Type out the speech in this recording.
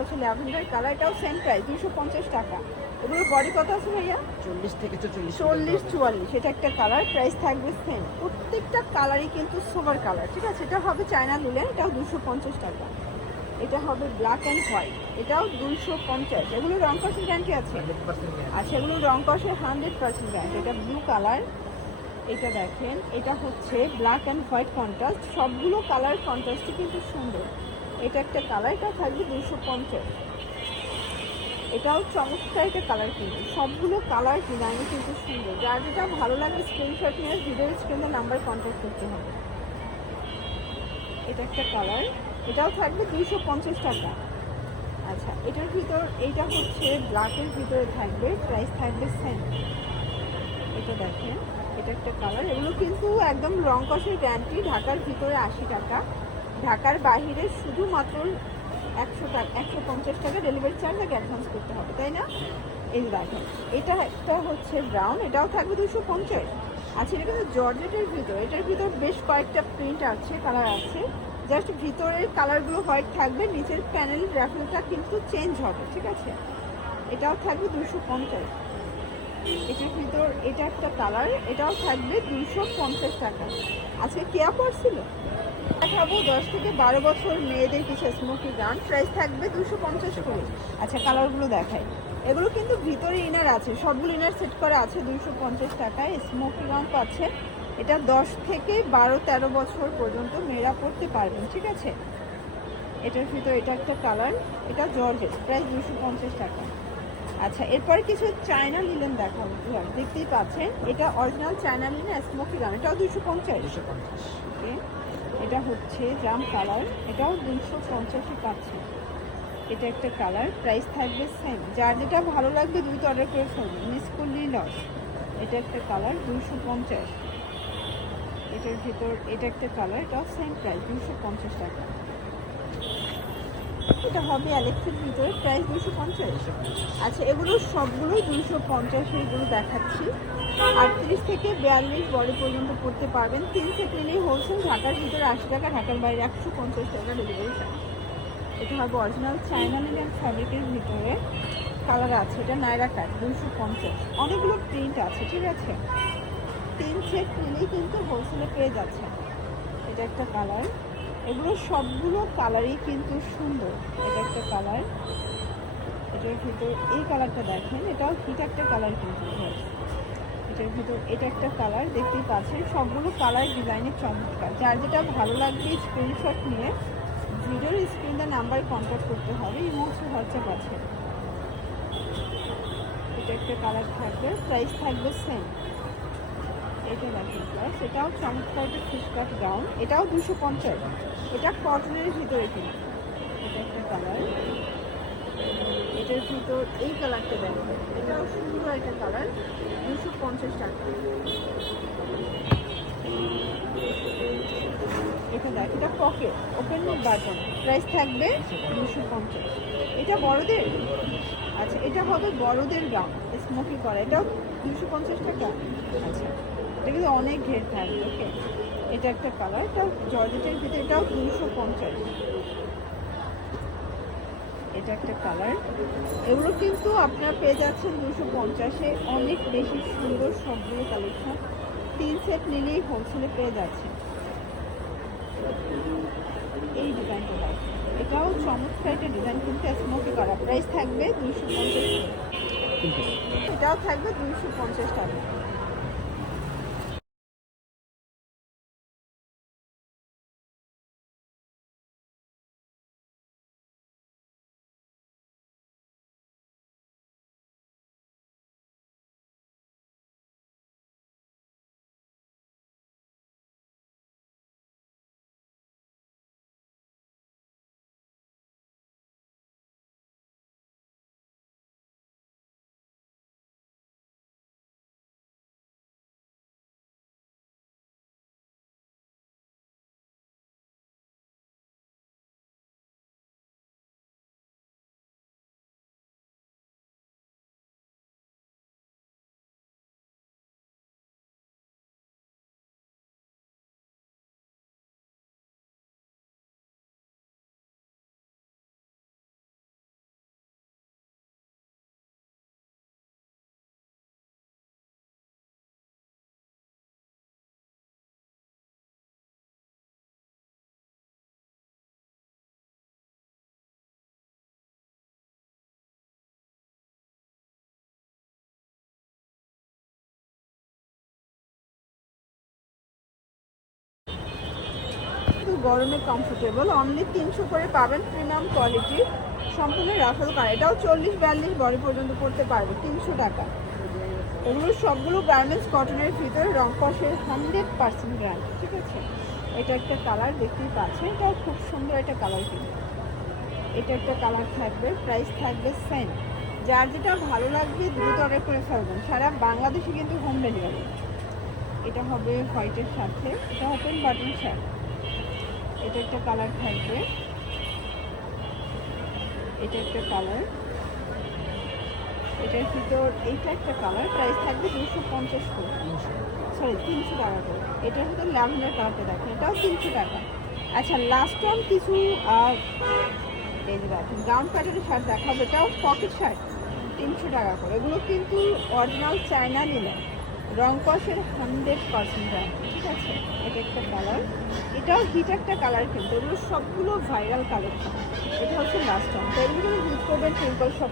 হচ্ছে lavender colour এটাও same price দুশো পঞ্চাশ টাকা। এগুলো বডি কত আছে ভাইয়া? চল্লিশ থেকে তো চল্লিশ চল্লিশ চুয়াল্লিশ এটা একটা কালার প্রাইস থাকবে সেম প্রত্যেকটা কালারই কিন্তু সোবার কালার ঠিক আছে? এটা হবে চায়না লিলেন এটাও দুশো পঞ্চাশ টাকা। এটা হবে ব্ল্যাক অ্যান্ড হোয়াইট এটাও দুশো পঞ্চাশ। এগুলো রং কষের গ্যারান্টি আছে? আচ্ছা এগুলো রং কষের হান্ড্রেড পার্সেন্ট গ্যারান্টি এটা ব্লু কালার এটা দেখেন এটা হচ্ছে ব্ল্যাক অ্যান্ড হোয়াইট কন্ট্রাস্ট সবগুলো কালার কন্ট্রাস্টই কিন্তু সুন্দর। এটা একটা কালার এটা থাকবে দুশো পঞ্চাশ। এটাও চমৎকার একটা কালার কিন্তু। সবগুলো কালার ডিজাইন কিন্তু সুন্দর। যার যেটা ভালো লাগে স্ক্রিনশট নিয়ে ভিডিও স্ক্রিনের নাম্বার কন্ট্যাক্ট করতে হবে। এটা একটা কালার এটাও থাকবে দুইশো পঞ্চাশ টাকা। আচ্ছা এটার ভিতর, এইটা হচ্ছে ব্ল্যাকের ভিতরে থাকবে প্রাইস থাকবে সেম এটা দেখেন, এটা একটা কালার এগুলো কিন্তু একদম রং কষের গ্যারান্টি ঢাকার ভিতরে আশি টাকা। ঢাকার বাইরে শুধুমাত্র একশো টাকা একশো পঞ্চাশ টাকা ডেলিভারি চার্জ আগে অ্যাডভান্স করতে হবে, তাই না? এই দেখেন, এটা একটা হচ্ছে ব্রাউন এটাও থাকবে দুশো পঞ্চাশ। আচ্ছা এটা কিন্তু জর্জেটের ভিতর, এটার ভিতর বেশ কয়েকটা প্রিন্ট আছে কালার আছে। জাস্ট ভিতরের কালারগুলো হোয়াইট থাকবে, নিচের প্যানেল র্যাফেলটা কিন্তু চেঞ্জ হবে, ঠিক আছে? এটাও থাকবে দুশো পঞ্চাশ। এটার ভিতর, এটা একটা কালার এটাও থাকবে দুশো পঞ্চাশ টাকা। আজকে কেয়া পড়ছিল দেখাবো। দশ থেকে বারো বছর মেয়েদের কিছু স্মোকি গান। প্রাইস থাকবে দুশো পঞ্চাশ করে। আচ্ছা কালারগুলো দেখাই। এগুলো কিন্তু ভিতরে ইনার আছে। সবগুলো ইনার সেট করা আছে দুশো পঞ্চাশ টাকায়। স্মোকি গান পাচ্ছে। এটা দশ থেকে বারো তেরো বছর পর্যন্ত মেয়েরা পড়তে পারবেন ঠিক আছে? এটার ভিতর এটা একটা কালার এটা জর্জেট। প্রায় দুশো পঞ্চাশ টাকা। আচ্ছা এরপর কিছু চায়না লিলেন দেখাবো দেখতেই পাচ্ছেন এটা অরিজিনাল চায়না লিলেন স্মোকি গান। এটাও দুশো পঞ্চাশ। দুশো পঞ্চাশ। ওকে এটা হচ্ছে জাম কালার। এটাও দুশো পঞ্চাশে পাচ্ছি এটা একটা কালার। প্রাইস থাকবে সেম যার যেটা ভালো লাগবে দুটো অর্ডার করে ফেলবে মিস করলি লস এটা একটা কালার দুশো পঞ্চাশ। এটার ভিতর, এটা একটা কালার, এটাও সেম প্রাইস দুশো পঞ্চাশ টাকা। এটা হবে অ্যালেক্সের ভিতরে প্রাইস দুশো পঞ্চাশ। আচ্ছা এগুলো সবগুলোই দুশো পঞ্চাশ এগুলো দেখাচ্ছি। আটত্রিশ থেকে বিয়াল্লিশ বডি পর্যন্ত পড়তে পারবেন। তিন সেট নিলেই হোলসেল ঢাকার ভিতরে আশি টাকা, ঢাকার বাইরে একশো পঞ্চাশ টাকা ডেলিভারি চার্জ এটা হবে অরিজিনাল চাইনা লিলেন ফ্যাব্রিকের ভিতরে। কালার আছে, এটা নাইরা কাট দুশো পঞ্চাশ। অনেকগুলো প্রিন্ট আছে, ঠিক আছে? তিন সেট নিলেই কিন্তু হোলসেলে পেয়ে যাচ্ছে এটা একটা কালার এগুলো সবগুলো কালারই কিন্তু সুন্দর। এটা একটা কালার এটার ভিতর, এই কালারটা দেখেন, এটাও হিট একটা কালার কিন্তু। এটার ভিতর এটা একটা কালার দেখতেই পাচ্ছেন, সবগুলো কালার ডিজাইনের চমৎকার। যার যেটা ভালো লাগবে স্ক্রিনশট নিয়ে ভিডিওর স্ক্রিনে নাম্বার কন্ট্যাক্ট করতে হবে, এই মুহূর্তে হোয়াটসঅ্যাপ আছে। এটা একটা কালার থাকবে প্রাইস থাকবে সেম এটা দেখেন প্রাইস এটাও চমৎকার একটা ফিসকাট গাউন এটাও দুশো পঞ্চাশ। এটা কটনের ভিতরে কিনা এটা একটা কালার এটার ভিতর এই কালারটা দেখো। এটাও সুন্দর একটা কালার দুশো পঞ্চাশ টাকা। এটা দেখ, এটা পকেট ওপেন বাটন প্রাইস থাকবে দুশো পঞ্চাশ। এটা বড়দের? আচ্ছা এটা হবে বড়দের গাউন স্মোকি করা এটাও দুশো পঞ্চাশ টাকা। আচ্ছা এটা কিন্তু অনেক ঘের থাকবে ওকে এটা একটা কালার, এটা জর্জেটের ভিতরে এটাও দুশো পঞ্চাশ। এটা একটা কালার। এগুলো কিন্তু আপনারা পেয়ে যাচ্ছেন দুশো পঞ্চাশে। অনেক বেশি সুন্দর সবগুলো কালেকশন। তিন সেট নিলেই হোলসেলে পেয়ে যাচ্ছে এই ডিজাইনটা এটাও চমৎকার একটা ডিজাইন, কিন্তু স্মোকি করা প্রাইস থাকবে দুশো পঞ্চাশ। এটাও থাকবে দুশো পঞ্চাশ টাকা। গরমে কমফোর্টেবল অনলি তিনশো করে পাবেন প্রিমিয়াম কোয়ালিটি সম্পূর্ণ রাফেল কার এটাও চল্লিশ বিয়াল্লিশ বডি পর্যন্ত পড়তে পারবে, তিনশো টাকা। এগুলো সবগুলো গার্মেন্টস কটনের ভিতরে, রং কষের হান্ড্রেড পার্সেন্ট গ্রান্ড ঠিক আছে? এটা একটা কালার দেখতেই পাচ্ছেন? এটাও খুব সুন্দর একটা কালার কিন্তু। এটা একটা কালার থাকবে প্রাইস থাকবে সেম যার যেটা ভালো লাগবে, দ্রুত অর্ডার করে ফেলবেন। সারা বাংলাদেশে কিন্তু হোম ডেলিভারি এটা হবে হোয়াইটের সাথে, এটা ওপেন বাটন শার্ট এটা একটা কালার থাকবে। এটা একটা কালার। এটার ভিতর এইটা একটা কালার। প্রাইস থাকবে দুশো পঞ্চাশ করে। সরি তিনশো টাকা করে। এটার ভিতর ল্যাভেন্ডার কালারটা দেখেন। এটাও তিনশো টাকা। আচ্ছা লাস্ট টাইম কিছু এই যে দেখেন গাউন প্যাটার্নের শার্ট দেখাবো। এটাও পকেট শার্ট তিনশো টাকা করে। এগুলো কিন্তু অরিজিনাল চায়না নিলে। রং কষের হান্ড্রেড পার্সেন্ট ঠিক আছে? এটা একটা কালার এটাও হিট একটা কালার কিন্তু, এগুলো সবগুলো ভাইরাল কালেকশন এটা হচ্ছে লাস্ট টাইম তো এগুলো ইউজ করবেন পিম্পল সব